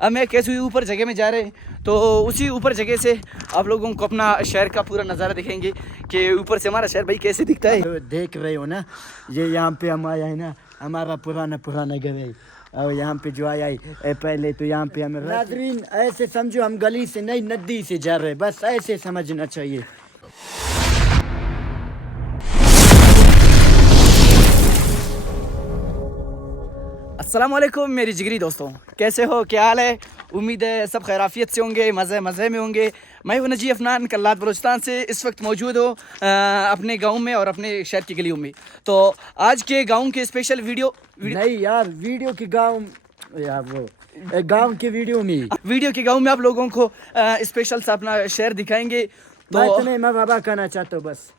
अब मैं कैसे ऊपर जगह में जा रहे हैं तो उसी ऊपर जगह से आप लोगों को अपना शहर का पूरा नज़ारा दिखाएंगे कि ऊपर से हमारा शहर भाई कैसे दिखता है। तो देख रहे हो ना, ये यहाँ पे हम आया है ना, हमारा पुराना घर है। और यहाँ पे जो आया है पहले तो यहाँ पे हमें नाज़रीन ऐसे समझो हम गली से नहीं नदी से जा रहे हैं, बस ऐसे समझना चाहिए। अस्सलाम वालेकुम मेरी जिगरी दोस्तों, कैसे हो, क्या हाल है। उम्मीद है सब खैराफियत से होंगे, मज़े में होंगे। मैं हूं नजीफ अफनान कल्लात बलूचिस्तान से। इस वक्त मौजूद हो अपने गांव में और अपने शहर की गलियों में। तो आज के गांव के स्पेशल वीडियो नहीं यार, वीडियो की गाँव यार, वो गाँव के वीडियो के गाँव में आप लोगों को स्पेशल सा अपना शहर दिखाएंगे। तो मैं बाबा कहना चाहता हूँ बस।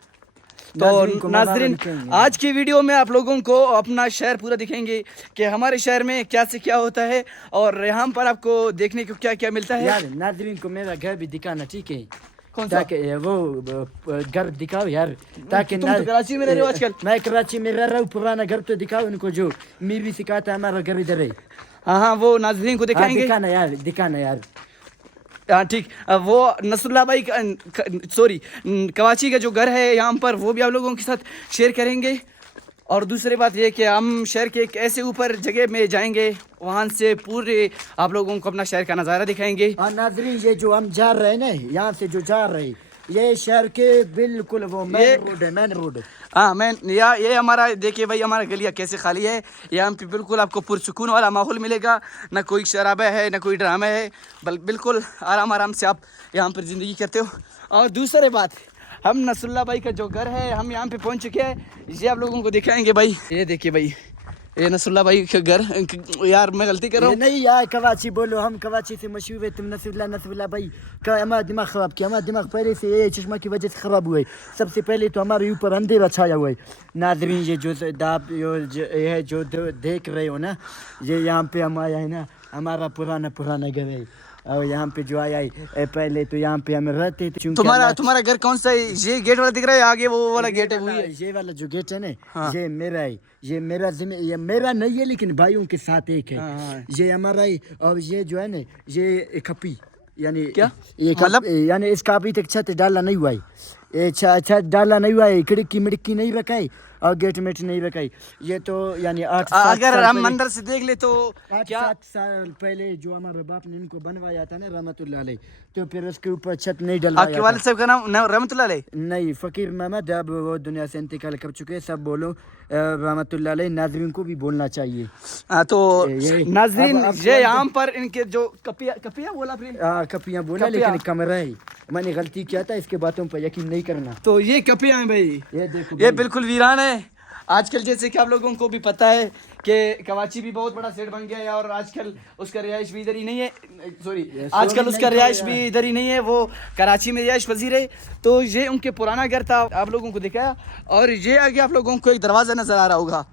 तो नाज़रीन आज की वीडियो में आप लोगों को अपना शहर पूरा दिखाएंगे कि हमारे शहर में क्या से क्या होता है और यहाँ पर आपको देखने को क्या क्या मिलता है। यार नाज़रीन को मेरा घर भी दिखाना, ठीक है? कौन सा? ताकि वो घर दिखाओ यार, ताकि तुम तो कराची में रह रहे हो आजकल। मैं कराची में रह रहा हूँ, पुराना घर तो दिखाओ उनको, जो मेरी सिखाता है हमारा घर इधर है। हाँ, वो नाज़रीन को दिखाएंगे। दिखाना यार। हाँ ठीक, वो नसरुल्लाह भाई सॉरी कराची का जो घर है यहाँ पर, वो भी आप लोगों के साथ शेयर करेंगे। और दूसरी बात ये कि हम शहर के एक ऐसे ऊपर जगह में जाएंगे, वहाँ से पूरे आप लोगों को अपना शहर का नज़ारा दिखाएंगे। हाँ नाज़रीन, ये जो हम जा रहे हैं ना, यहाँ से जो जा रहे हैं, ये शहर के बिल्कुल वो मेन रोड है। हाँ ये हमारा देखिए भाई, हमारा गलिया कैसे खाली है। यहाँ पे बिल्कुल आपको पुरसुकून वाला माहौल मिलेगा, ना कोई शराबा है ना कोई ड्रामा है, बिल्कुल आराम से आप यहाँ पर ज़िंदगी करते हो। और दूसरी बात, हम नसरुल्लाह भाई का जो घर है, हम यहाँ पे पहुँच चुके हैं, ये आप लोगों को दिखाएंगे भाई। ये देखिए भाई, ये नसरुल्लाह भाई का घर। यार मैं गलती कर रहा हूँ। नहीं यार, कराची बोलो, हम कराची से मशहूर है। तुम नसरुल्लाह भाई का हमारा दिमाग ख़राब किया। हमारा दिमाग पहले से ये चश्मा की वजह से ख़राब हुआ है। सबसे पहले तो हमारे ऊपर अंधेरा छाया हुआ है। नाज़रीन ये जो देख रहे हो ना, ये यहाँ पे हम आया है ना, हमारा पुराना घर है। और यहाँ पे जो आया है पहले तो यहाँ पे हम रहते थे। तुम्हारा घर कौन सा है? ये गेट वाला दिख रहा है, आगे वो वाला गेट है, वही है। ये वाला जो गेट है ना, हाँ। ये मेरा है। ये मेरा नहीं है, लेकिन भाइयों के साथ एक है। हाँ। ये हमारा है। और ये जो है ना, ये खपी यानी क्या ये मतलब यानी इसका अभी तक छत डाला नहीं हुआ है। ये छत डाला नहीं हुआ है, खिड़की मिड़की नहीं रखा है और गेट मेट नहीं रखा है। ये तो यानी 8 अगर हम अंदर से देख ले तो 7 साल पहले जो हमारे बाप ने इनको बनवाया था ना, रहमतुल्लाह अलैह, तो फिर उसके ऊपर छत नहीं डलवाया। आपके वालिद साहब का नाम रहमतुल्लाह अलैह? नहीं, फ़कीर मोहम्मद, अब वो दुनिया से इंतकाल कर चुके हैं। सब बोलो रहमतुल्लाह अलैह, नाज़रीन को भी बोलना चाहिए। तो नाज़रीन ये यहाँ पर इनके जो कपिया बोला आपने? कपियाँ बोला, लेकिन कमरा है। मैंने गलती किया था, इसके बातों पर यकीन नहीं करना। तो ये कपिया है भाई, ये देखो, ये बिल्कुल वीरान है। आजकल जैसे कि आप लोगों को भी पता है कि कराची भी बहुत बड़ा सेट बन गया है और आजकल उसका रिहाइश भी इधर ही नहीं है। सॉरी, आजकल उसका रिहाइश भी इधर ही नहीं है, वो कराची में रिहाइश पजीर है। तो ये उनके पुराना घर था, आप लोगों को दिखाया। और ये आगे आप लोगों को एक दरवाज़ा नज़र आ रहा होगा,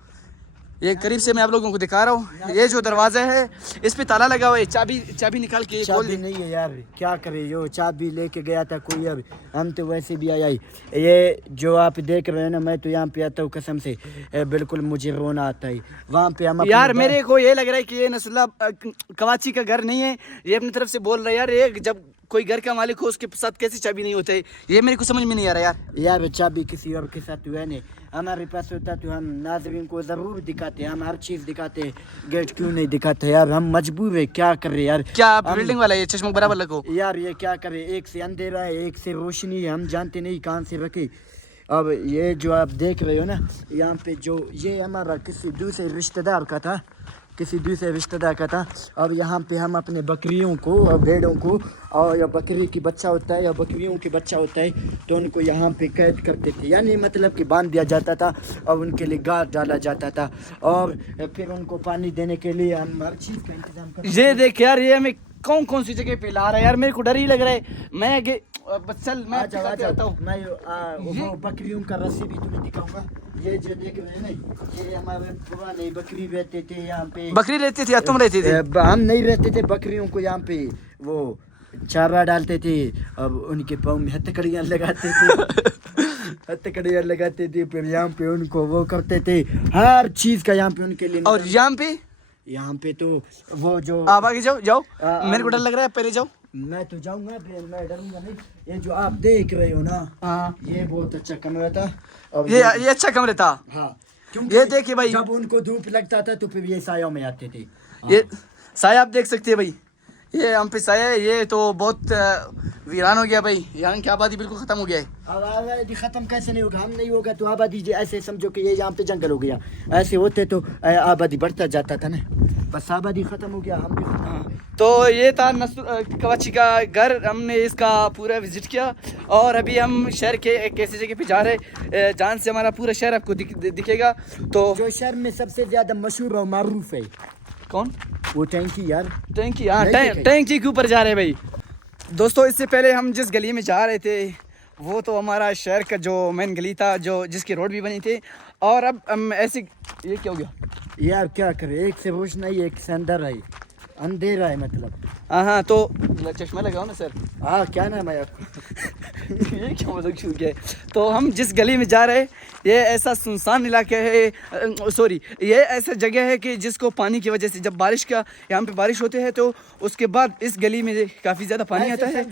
ये करीब से मैं आप लोगों को दिखा रहा हूँ। ये जो दरवाज़ा है, इस पे ताला लगा हुआ है। चाबी निकाल के खोल दे। नहीं है यार, क्या करे, जो चाबी लेके गया था कोई, अब हम तो वैसे भी आया ही। ये जो आप देख रहे हैं ना, मैं तो यहाँ पे आता हूँ कसम से, बिल्कुल मुझे रोना आता है। वहाँ पे हम यार मेरे को ये लग रहा है कि ये नसरुल्लाह कराची का घर नहीं है। ये अपनी तरफ से बोल रहा है यार, ये जब कोई घर का मालिक हो उसके साथ कैसे चाबी नहीं होते, ये मेरे को समझ में नहीं आ रहा यार चाबी किसी और के साथ हुआ नहीं, हमारे पास होता तो हम नाज़रीन को ज़रूर दिखाते, हम हर चीज़ दिखाते। गेट क्यों नहीं दिखाते यार, हम मजबूर है, क्या कर रहे यार। क्या बिल्डिंग वाला ये चश्मा बराबर लगो यार, ये क्या करे, एक से अंधेरा है, एक से रोशनी है, हम जानते नहीं कहाँ से रखे। अब ये जो आप देख रहे हो ना, यहाँ पे जो ये हमारा किसी दूसरे रिश्तेदार का था, अब यहाँ पे हम अपने बकरियों को और भेड़ों को, और या बकरी की बच्चा होता है या बकरियों की बच्चा होता है, तो उनको यहाँ पे कैद करते थे, यानी मतलब कि बांध दिया जाता था और उनके लिए घास डाला जाता था, और फिर उनको पानी देने के लिए हम हर चीज़ का इंतजाम करते। ये देख यार, ये हमें कौन सी जगह पे ला रहा है यार, मेरे को डर ही लग रहा है। मैं आगे चल, मैं आता हूँ। मैं वो बकरियों का रस्सी भी तुम्हें दिखाऊंगा। ये जो देख रहे हैं ना, ये हमारे पुराने बकरी रहते थे यहाँ पे। बकरी रहती थी या तुम रहते थे? हम नहीं रहते थे, बकरियों को यहाँ पे वो चारा डालते थे, अब उनके पाँव में हथकड़ियाँ लगाते थे, फिर यहाँ पे उनको वो करते थे, हर चीज़ का यहाँ पे उनके लिए। और यहाँ पे यहाँ पे तो वो जो आप आगे जाओ जाओ, आ, मेरे को डर लग रहा है, पहले जाओ। मैं तो जाऊंगा, मैं डरूंगा नहीं। ये जो आप देख रहे हो ना, हाँ ये बहुत अच्छा कमरा था। और ये अच्छा कमरे था। हाँ, ये देखिए भाई, जब उनको धूप लगता था तो फिर ये सायों में आते थे। ये साया आप देख सकते हैं भाई, ये हम पे साया है। ये तो बहुत वीरान हो गया भाई, यहाँ की आबादी बिल्कुल खत्म हो गया है। अब आबादी खत्म कैसे नहीं होगा? हम नहीं होगा तो आबादी ऐसे समझो कि ये यहाँ पे जंगल हो गया, ऐसे होते तो आबादी बढ़ता जाता था ना, बस आबादी खत्म हो गया, हम भी खत्म हो गए। तो ये था कवाची का घर, हमने इसका पूरा विजिट किया और अभी हम शहर के एक ऐसी जगह पे जा रहे हैं जहाँ से हमारा पूरा शहर आपको दिखेगा। तो जो शहर में सबसे ज्यादा मशहूर और मारूफ है, कौन? वो टैंकी यार। टैंकी, हाँ नहीं देखे। टैंकी के ऊपर जा रहे हैं भाई। दोस्तों इससे पहले हम जिस गली में जा रहे थे वो तो हमारा शहर का जो मेन गली था, जो जिसकी रोड भी बनी थी। और अब हम ऐसे, ये क्या हो गया यार? क्या करे, एक से रोशनाई एक से अंधेरा है मतलब। हाँ तो चश्मा लगाओ ना सर। हाँ, क्या नाम है आपका? ये क्या मतलब क्यों गया? तो हम जिस गली में जा रहे हैं ये ऐसा सुनसान इलाका है, सॉरी ये ऐसा जगह है कि जिसको पानी की वजह से, जब बारिश का यहाँ पे बारिश होते हैं तो उसके बाद इस गली में काफ़ी ज़्यादा पानी आता है।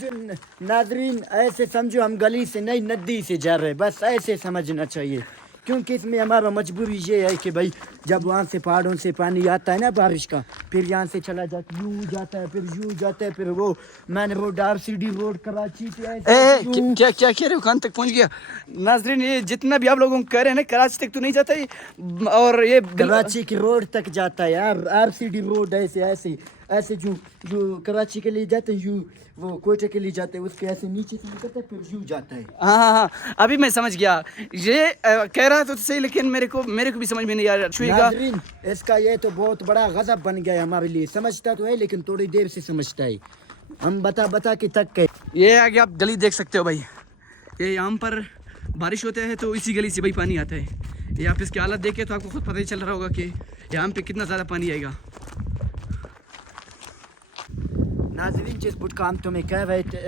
नाजरीन ऐसे समझो हम गली से नहीं नदी से जा रहे हैं, बस ऐसे समझना चाहिए। क्योंकि इसमें हमारा मजबूरी ये है कि भाई जब वहाँ से पहाड़ों से पानी आता है ना बारिश का, फिर यहाँ से चला जाता, यूँ जाता है, फिर यूँ जाता है, फिर वो main road, RCD road, Karachi से क्या क्या कह रहे हो, कहाँ तक पहुँच गया? नाजरीन ये जितना भी आप लोगों को कह रहे हैं ना, कराची तक तो नहीं जाता है, और ये कराची की रोड तक जाता है यार। RCD रोड ऐसे ऐसे ऐसे जो कराची के लिए जाते हैं, यूँ वो कोयटे के लिए जाते हैं, उसके ऐसे नीचे से निकलता है, फिर यूँ जाता है। हाँ अभी मैं समझ गया। ये कह रहा तो सही, लेकिन मेरे को भी समझ में नहीं आ रहा। नाज़रीन इसका ये तो बहुत बड़ा गजब बन गया है हमारे लिए। समझता तो है लेकिन थोड़ी देर से समझता है। हम बता के थक गए। ये आगे आप गली देख सकते हो भाई, ये यहाँ पर बारिश होता है तो इसी गली से भाई पानी आता है। ये आप इसकी हालत देखे तो आपको खुद पता ही चल रहा होगा कि यहाँ पे कितना ज़्यादा पानी आएगा। नाज़रीन जिस बुट का हम तुम्हें कह रहे थे,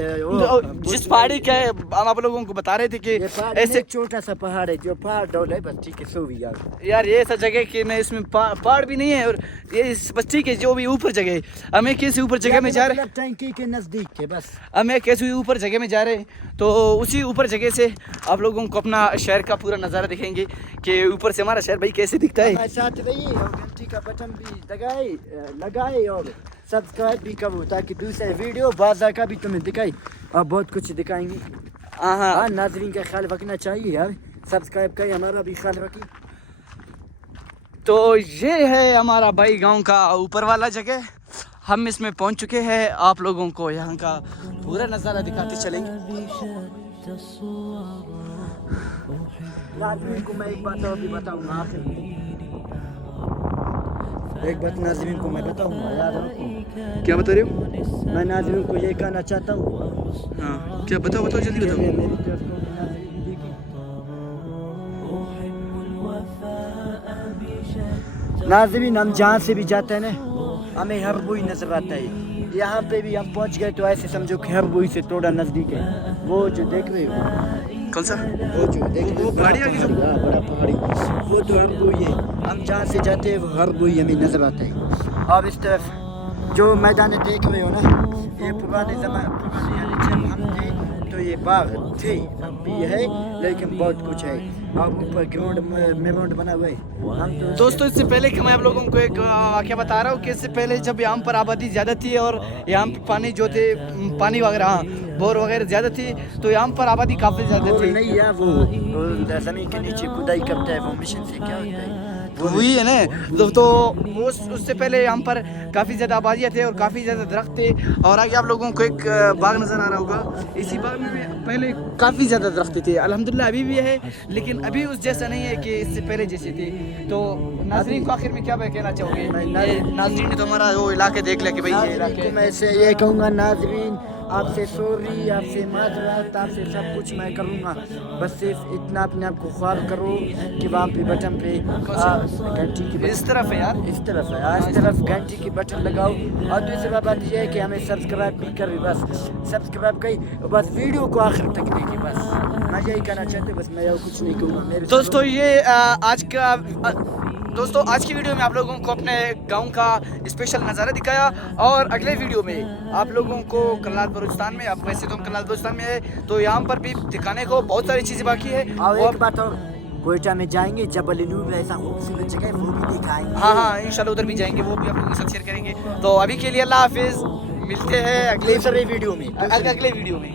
जिस पहाड़ी का हम आप लोगों को बता रहे थे कि ऐसे छोटा सा पहाड़ है, जो पहाड़ डोल है, बस ठीक है, सो भी यार ये ऐसा जगह कि मैं इसमें पहाड़ भी नहीं है, और ये बस ठीक है जो भी ऊपर जगह है। हमें कैसे ऊपर जगह में जा रहे हैं, टैंकी के नज़दीक है, बस हमें कैसे ऊपर जगह में जा रहे हैं, तो उसी ऊपर जगह से आप लोगों को अपना शहर का पूरा नज़ारा दिखाएंगे कि ऊपर से हमारा शहर भाई कैसे दिखता है। साथ रहिए और घंटी का बटन भी लगाए और सब्सक्राइब भी करो ताकि दूसरे वीडियो बाज़ा का भी तुम्हें दिखाई और बहुत कुछ दिखाएंगे। हाँ नाज़रीन का ख्याल रखना चाहिए यार, सब्सक्राइब करें, हमारा भी ख्याल रखिए। तो ये है हमारा भाई गांव का ऊपर वाला जगह, हम इसमें पहुंच चुके हैं। आप लोगों को यहाँ का पूरा नज़ारा दिखाते चलेंगे। नाज़रीन को मैं एक बात और भी बताऊँगा आखिर में, एक बात नाज़रीन को मैं बताऊँगा, याद रखो। क्या बता रहे हो? मैं नाज़रीन को ये कहना चाहता हूँ। हाँ क्या बताओ जल्दी बताओ। मेरी तरफ को नाज़रीन देखिए, नाज़रीन हम जहाँ से भी जाते हैं ना हमें हर बोई नजर आता है। यहाँ पे भी हम पहुँच गए तो ऐसे समझो कि हर बोई से थोड़ा नज़दीक है। वो जो देख रहे हो, कौन सा? वो जो देख रहे हो पहाड़ी आगे जो, बड़ा पहाड़ी, वो तो हर बोई है। हम जहाँ से जाते हैं वो हर बोई हमें नजर आता है। और इस तरफ जो मैदान देख रहे हो ना, ये पुराने यानी जब हम थे तो ये बाग थे, अब भी है लेकिन बहुत कुछ है। और ऊपर ग्राउंड बना हुआ है। हम तो दोस्तों इससे पहले कि मैं आप लोगों को एक वाक़या बता रहा हूँ कि इससे पहले जब यहाँ पर आबादी ज़्यादा थी और यहाँ पे पानी जो थे, पानी वगैरह, हाँ बोर वगैरह ज़्यादा थी, तो यहाँ पर आबादी काफ़ी ज़्यादा थी। नहीं यार, वो ज़मीन के नीचे खुदाई करता है, वो मिशन से क्या होता है वही है ना। तो उससे पहले यहाँ पर काफ़ी ज़्यादा आबादियाँ थे और काफ़ी ज़्यादा दरख्त थे। और आगे आप लोगों को एक बाग नज़र आ रहा होगा, इसी बाग में पहले काफ़ी ज़्यादा दरख्त थे। अल्हम्दुलिल्लाह अभी भी है, लेकिन अभी उस जैसा नहीं है कि इससे पहले जैसे थे। तो नाज़रीन को आखिर में क्या कहना चाहोगे? नाज़रीन ने तो हमारा वो इलाके देख लिया कि भाई ये इलाके, मैं से ये कहूँगा नाज़रीन, आपसे सॉरी, आपसे माजरत, आपसे सब कुछ मैं करूँगा, बस सिर्फ इतना अपने आप को ख्याल करो कि वहाँ पे बटन पे घंटी की इस तरफ है यार, इस तरफ है, इस तरफ घंटी की बटन लगाओ। और दूसरी बात यह है कि हमें सब्सक्राइब भी करें, बस सब्सक्राइब करें, बस वीडियो को आखिर तक देखिए, बस मैं यही कहना चाहते, बस मैं और कुछ नहीं कहूँगा। मेरे दोस्तों ये आज का दोस्तों आज की वीडियो में आप लोगों को अपने गांव का स्पेशल नज़ारा दिखाया और अगले वीडियो में आप लोगों को कल्लाल बलूचिस्तान में, अब वैसे तो हम कल्लाल बलूचिस्तान में है तो यहाँ पर भी दिखाने को बहुत सारी चीज़ें बाकी है। और एक बात और, कोयटा में जाएंगे, जबल नूर ऐसा खूबसूरत जगह है, वो भी दिखाएंगे। हाँ इंशाल्लाह उधर भी जाएंगे, वो भी आप लोगों के साथ शेयर करेंगे। तो अभी के लिए अल्लाह हाफिज़, मिलते हैं अगले वीडियो में, अगले वीडियो में।